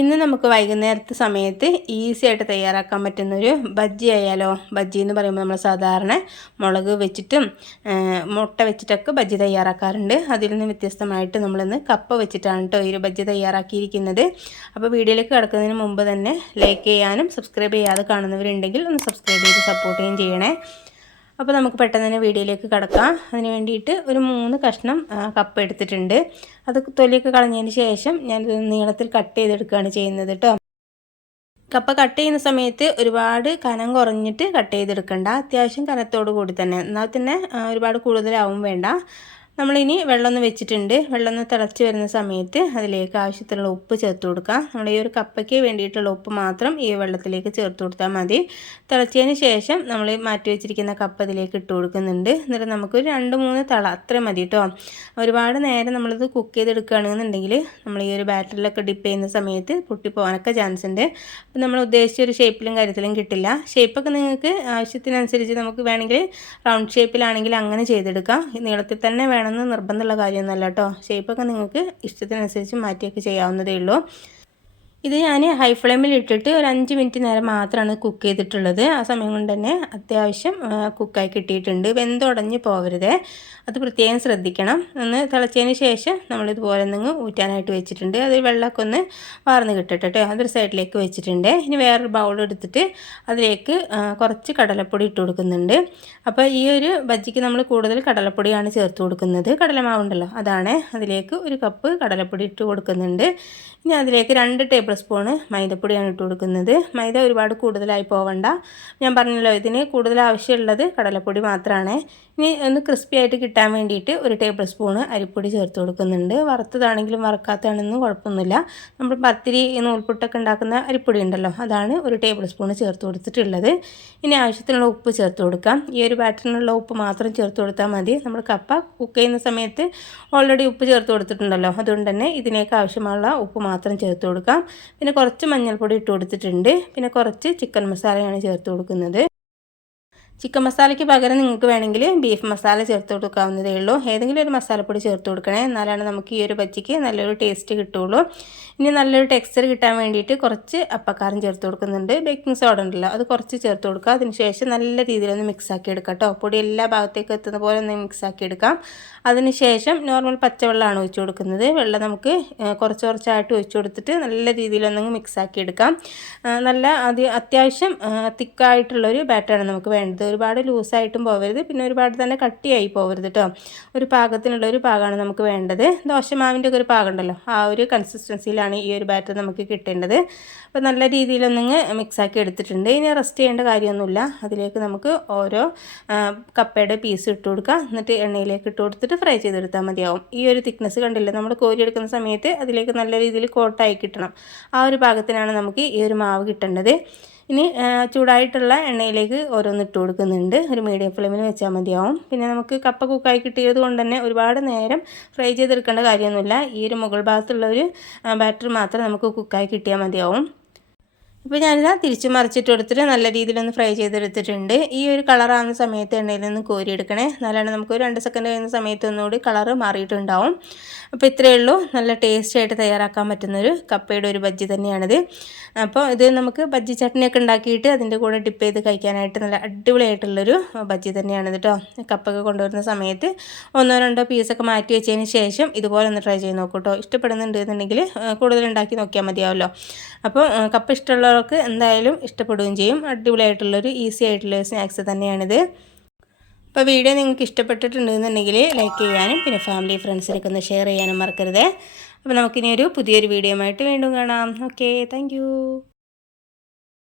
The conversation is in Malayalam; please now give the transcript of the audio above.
ഇന്ന് നമുക്ക് വൈകുന്നേരത്തെ സമയത്ത് ഈസി ആയിട്ട് തയ്യാറാക്കാൻ പറ്റുന്നൊരു ബജ്ജി ആയാലോ. ബജ്ജി എന്ന് പറയുമ്പോൾ നമ്മൾ സാധാരണ മുളക് വെച്ചിട്ടും മുട്ട വെച്ചിട്ടൊക്കെ ബജ്ജി തയ്യാറാക്കാറുണ്ട്. അതിൽ നിന്ന് വ്യത്യസ്തമായിട്ട് നമ്മളിന്ന് കപ്പ വെച്ചിട്ടാണ് കേട്ടോ ഈ ഒരു ബജ്ജി തയ്യാറാക്കിയിരിക്കുന്നത്. അപ്പോൾ വീഡിയോയിലേക്ക് കിടക്കുന്നതിന് മുമ്പ് തന്നെ ലൈക്ക് ചെയ്യാനും സബ്സ്ക്രൈബ് ചെയ്യാതെ കാണുന്നവരുണ്ടെങ്കിൽ ഒന്ന് സബ്സ്ക്രൈബ് ചെയ്ത് സപ്പോർട്ട് ചെയ്യുകയും ചെയ്യണേ. അപ്പോൾ നമുക്ക് പെട്ടെന്ന് തന്നെ വീഡിയോയിലേക്ക് കടക്കാം. അതിന് വേണ്ടിയിട്ട് ഒരു 3 കഷ്ണം കപ്പ എടുത്തിട്ടുണ്ട്. അത് തൊലിയൊക്കെ കളഞ്ഞതിന് ശേഷം ഞാനിത് നീളത്തിൽ കട്ട് ചെയ്തെടുക്കുകയാണ് ചെയ്യുന്നത് കേട്ടോ. കപ്പ കട്ട് ചെയ്യുന്ന സമയത്ത് ഒരുപാട് കനം കുറഞ്ഞിട്ട് കട്ട് ചെയ്തെടുക്കണ്ട, അത്യാവശ്യം കനത്തോടു കൂടി തന്നെ, എന്നാൽ തന്നെ ഒരുപാട് കൂടുതലാവും വേണ്ട. നമ്മളിനി വെള്ളമൊന്ന് വെച്ചിട്ടുണ്ട്. വെള്ളം തിളച്ച് വരുന്ന സമയത്ത് അതിലേക്ക് ആവശ്യത്തിനുള്ള ഉപ്പ് ചേർത്ത് കൊടുക്കാം. നമ്മൾ ഈ ഒരു കപ്പയ്ക്ക് വേണ്ടിയിട്ടുള്ള ഉപ്പ് മാത്രം ഈ വെള്ളത്തിലേക്ക് ചേർത്ത് കൊടുത്താൽ മതി. തിളച്ചതിന് ശേഷം നമ്മൾ മാറ്റി വെച്ചിരിക്കുന്ന കപ്പ ഇതിലേക്ക് ഇട്ട് കൊടുക്കുന്നുണ്ട്. എന്നിട്ട് നമുക്കൊരു 2-3 തള അത്ര മതി കേട്ടോ. ഒരുപാട് നേരം നമ്മളിത് കുക്ക് ചെയ്തെടുക്കുകയാണെന്നുണ്ടെങ്കിൽ നമ്മൾ ഈ ഒരു ബാറ്ററിലൊക്കെ ഡിപ്പ് ചെയ്യുന്ന സമയത്ത് പൊട്ടിപ്പോകാനൊക്കെ ചാൻസ് ഉണ്ട്. അപ്പോൾ നമ്മൾ ഉദ്ദേശിച്ച ഒരു ഷേപ്പിലും കാര്യത്തിലും കിട്ടില്ല. ഷേപ്പൊക്കെ നിങ്ങൾക്ക് ആവശ്യത്തിനനുസരിച്ച് നമുക്ക് വേണമെങ്കിൽ റൗണ്ട് ഷേപ്പിലാണെങ്കിൽ അങ്ങനെ ചെയ്തെടുക്കാം. നീളത്തിൽ തന്നെ വേണമെന്ന് നിർബന്ധമുള്ള കാര്യമൊന്നുമല്ല കേട്ടോ. ഷേപ്പൊക്കെ നിങ്ങൾക്ക് ഇഷ്ടത്തിനനുസരിച്ച് മാറ്റിയൊക്കെ ചെയ്യാവുന്നതേ ഉള്ളൂ. ഇത് ഞാൻ ഹൈ ഫ്ലെയിമിൽ ഇട്ടിട്ട് ഒരു 5 മിനിറ്റ് നേരം മാത്രമാണ് കുക്ക് ചെയ്തിട്ടുള്ളത്. ആ സമയം കൊണ്ട് തന്നെ അത്യാവശ്യം കുക്കായി കിട്ടിയിട്ടുണ്ട്. വെന്തുടഞ്ഞ് പോകരുത്, അത് പ്രത്യേകം ശ്രദ്ധിക്കണം. ഒന്ന് തിളച്ചതിന് ശേഷം നമ്മളിതുപോലെ ഒന്ന് ഊറ്റാനായിട്ട് വെച്ചിട്ടുണ്ട്. അത് വെള്ളമൊക്കെ ഒന്ന് വാർന്ന് കിട്ടട്ടെ. അതൊരു സൈഡിലേക്ക് വെച്ചിട്ടുണ്ട്. ഇനി വേറൊരു ബൗൾ എടുത്തിട്ട് അതിലേക്ക് കുറച്ച് കടലപ്പൊടി ഇട്ട് കൊടുക്കുന്നുണ്ട്. അപ്പോൾ ഈ ഒരു ബജ്ജിക്ക് നമ്മൾ കൂടുതൽ കടലപ്പൊടിയാണ് ചേർത്ത് കൊടുക്കുന്നത്. കടലമാവുണ്ടല്ലോ, അതാണ്. അതിലേക്ക് 1 കപ്പ് കടലപ്പൊടി ഇട്ട് കൊടുക്കുന്നുണ്ട്. ഇനി അതിലേക്ക് 2 ടേബിൾ സ്പൂണ് മൈദപ്പൊടിയാണ് ഇട്ട് കൊടുക്കുന്നത്. മൈദ ഒരുപാട് കൂടുതലായി പോവണ്ട. ഞാൻ പറഞ്ഞല്ലോ, ഇതിന് കൂടുതൽ ആവശ്യമുള്ളത് കടലപ്പൊടി മാത്രമാണ്. ഇനി ഒന്ന് ക്രിസ്പി ആയിട്ട് കിട്ടാൻ വേണ്ടിയിട്ട് 1 ടേബിൾ സ്പൂണ് അരിപ്പൊടി ചേർത്ത് കൊടുക്കുന്നുണ്ട്. വറുത്തതാണെങ്കിലും വറുക്കാത്തതാണെന്നും കുഴപ്പമൊന്നുമില്ല. നമ്മൾ പത്തിരി നൂൽപുട്ടൊക്കെ ഉണ്ടാക്കുന്ന അരിപ്പൊടി ഉണ്ടല്ലോ, അതാണ് 1 ടേബിൾ സ്പൂണ് ചേർത്ത് കൊടുത്തിട്ടുള്ളത്. ഇനി ആവശ്യത്തിനുള്ള ഉപ്പ് ചേർത്ത് കൊടുക്കാം. ഈ ഒരു ബാറ്ററിനുള്ള ഉപ്പ് മാത്രം ചേർത്ത് കൊടുത്താൽ മതി. നമ്മൾ കപ്പ കുക്ക് ചെയ്യുന്ന സമയത്ത് ഓൾറെഡി ഉപ്പ് ചേർത്ത് കൊടുത്തിട്ടുണ്ടല്ലോ, അതുകൊണ്ട് തന്നെ ഇതിനേക്ക് ആവശ്യമുള്ള ഉപ്പ് മാത്രം ചേർത്ത് കൊടുക്കാം. പിന്നെ കുറച്ച് മഞ്ഞൾപ്പൊടി ഇട്ട് കൊടുത്തിട്ടുണ്ട്. പിന്നെ കുറച്ച് ചിക്കൻ മസാലയാണ് ചേർത്ത് കൊടുക്കുന്നത്. ചിക്കൻ മസാലയ്ക്ക് പകരം നിങ്ങൾക്ക് വേണമെങ്കിൽ ബീഫ് മസാല ചേർത്ത് കൊടുക്കാവുന്നതേ ഉള്ളൂ. ഏതെങ്കിലും ഒരു മസാലപ്പൊടി ചേർത്ത് കൊടുക്കണേ, എന്നാലാണ് നമുക്ക് ഈ ഒരു ബജ്ജിക്ക് നല്ലൊരു ടേസ്റ്റ് കിട്ടുള്ളൂ. ഇനി നല്ലൊരു ടെക്സ്ചർ കിട്ടാൻ വേണ്ടിയിട്ട് കുറച്ച് അപ്പക്കാരം ചേർത്ത് കൊടുക്കുന്നുണ്ട്. ബേക്കിംഗ് സോഡ ഉണ്ടല്ലോ, അത് കുറച്ച് ചേർത്ത് കൊടുക്കുക. അതിനുശേഷം നല്ല രീതിയിലൊന്ന് മിക്സാക്കി എടുക്കാം കേട്ടോ. പൊടി എല്ലാ ഭാഗത്തേക്കും എത്തുന്ന പോലെ ഒന്ന് മിക്സാക്കി എടുക്കാം. അതിനുശേഷം നോർമൽ പച്ചവെള്ളമാണ് ഒഴിച്ച് കൊടുക്കുന്നത്. വെള്ളം നമുക്ക് കുറച്ചായിട്ട് ഒഴിച്ച് കൊടുത്തിട്ട് നല്ല രീതിയിലൊന്ന് മിക്സാക്കി എടുക്കാം. നല്ല അത്യാവശ്യം തിക്കായിട്ടുള്ളൊരു ബാറ്ററാണ് നമുക്ക് വേണ്ടത്. ഒരുപാട് ലൂസായിട്ടും പോകരുത്, പിന്നെ ഒരുപാട് തന്നെ കട്ടിയായി പോകരുത് കേട്ടോ. ഒരു പാകത്തിനുള്ളൊരു പാകമാണ് നമുക്ക് വേണ്ടത്. ദോശമാവിൻ്റെ ഒക്കെ ഒരു പാകം ഉണ്ടല്ലോ, ആ ഒരു കൺസിസ്റ്റൻസിയിലാണ് ഈ ഒരു ബാറ്റർ നമുക്ക് കിട്ടേണ്ടത്. അപ്പോൾ നല്ല രീതിയിലൊന്നിങ്ങ് മിക്സാക്കി എടുത്തിട്ടുണ്ട്. ഇനി റെസ്റ്റ് ചെയ്യേണ്ട കാര്യമൊന്നുമില്ല. അതിലേക്ക് നമുക്ക് ഓരോ കപ്പയുടെ പീസ് ഇട്ട് കൊടുക്കാം. എന്നിട്ട് എണ്ണയിലേക്ക് ഇട്ട് കൊടുത്തിട്ട് ഫ്രൈ ചെയ്തെടുത്താൽ മതിയാവും. ഈ ഒരു തിക്നെസ് കണ്ടില്ല, നമ്മൾ കോരിയെടുക്കുന്ന സമയത്ത് അതിലേക്ക് നല്ല രീതിയിൽ കോട്ടായി കിട്ടണം. ആ ഒരു പാകത്തിനാണ് നമുക്ക് ഈ ഒരു മാവ് കിട്ടേണ്ടത്. ഇനി ചൂടായിട്ടുള്ള എണ്ണയിലേക്ക് ഓരോന്ന് ഇട്ട് കൊടുക്കുന്നുണ്ട്. ഒരു മീഡിയം ഫ്ലെയിമിൽ വെച്ചാൽ മതിയാവും. പിന്നെ നമുക്ക് കപ്പ കുക്കായി കിട്ടിയത് കൊണ്ട് തന്നെ ഒരുപാട് നേരം ഫ്രൈ ചെയ്തെടുക്കേണ്ട കാര്യമൊന്നുമില്ല. ഈ ഒരു മുകൾ ഭാഗത്തുള്ള ഒരു ബാറ്റർ മാത്രം നമുക്ക് കുക്കായി കിട്ടിയാൽ മതിയാവും. ഇപ്പോൾ ഞാനിതാ തിരിച്ച് മറിച്ചിട്ട് കൊടുത്തിട്ട് നല്ല രീതിയിലൊന്ന് ഫ്രൈ ചെയ്തെടുത്തിട്ടുണ്ട്. ഈ ഒരു കളറാവുന്ന സമയത്ത് എണ്ണയിൽ നിന്ന് കോരിയെടുക്കണേ, എന്നാലാണ് നമുക്ക് 2 സെക്കൻഡ് കഴിയുന്ന സമയത്ത് ഒന്നുകൂടി കളറ് മാറിയിട്ടുണ്ടാവും. അപ്പോൾ ഇത്രയേ ഉള്ളൂ. നല്ല ടേസ്റ്റി ആയിട്ട് തയ്യാറാക്കാൻ പറ്റുന്നൊരു കപ്പയുടെ ഒരു ബജ്ജി തന്നെയാണിത്. അപ്പോൾ ഇത് നമുക്ക് ബജ്ജി ചട്നിയൊക്കെ ഉണ്ടാക്കിയിട്ട് അതിൻ്റെ കൂടെ ഡിപ്പ് ചെയ്ത് കഴിക്കാനായിട്ട് നല്ല അടിപൊളിയായിട്ടുള്ളൊരു ബജ്ജി തന്നെയാണിത് കേട്ടോ. കപ്പൊക്കെ കൊണ്ടുവരുന്ന സമയത്ത് 1-2 പീസൊക്കെ മാറ്റി വെച്ചതിന് ശേഷം ഇതുപോലെ ഒന്ന് ട്രൈ ചെയ്ത് നോക്കൂ കേട്ടോ. ഇഷ്ടപ്പെടുന്നുണ്ട് എന്നുണ്ടെങ്കിൽ കൂടുതൽ ഉണ്ടാക്കി നോക്കിയാൽ മതിയാവുമല്ലോ. അപ്പോൾ കപ്പ ഇഷ്ടമുള്ളവർക്ക് എന്തായാലും ഇഷ്ടപ്പെടുകയും ചെയ്യും. അടിപൊളിയായിട്ടുള്ളൊരു ഈസി ആയിട്ടുള്ള സ്നാക്സ് തന്നെയാണിത്. അപ്പോൾ വീഡിയോ നിങ്ങൾക്ക് ഇഷ്ടപ്പെട്ടിട്ടുണ്ടെന്നുണ്ടെങ്കിൽ ലൈക്ക് ചെയ്യാനും പിന്നെ ഫാമിലി ഫ്രണ്ട്സിനൊക്കെ ഒന്ന് ഷെയർ ചെയ്യാനും മറക്കരുത്. അപ്പോൾ നമുക്കിനി പുതിയൊരു വീഡിയോ ആയിട്ട് വീണ്ടും കാണാം. Okay, thank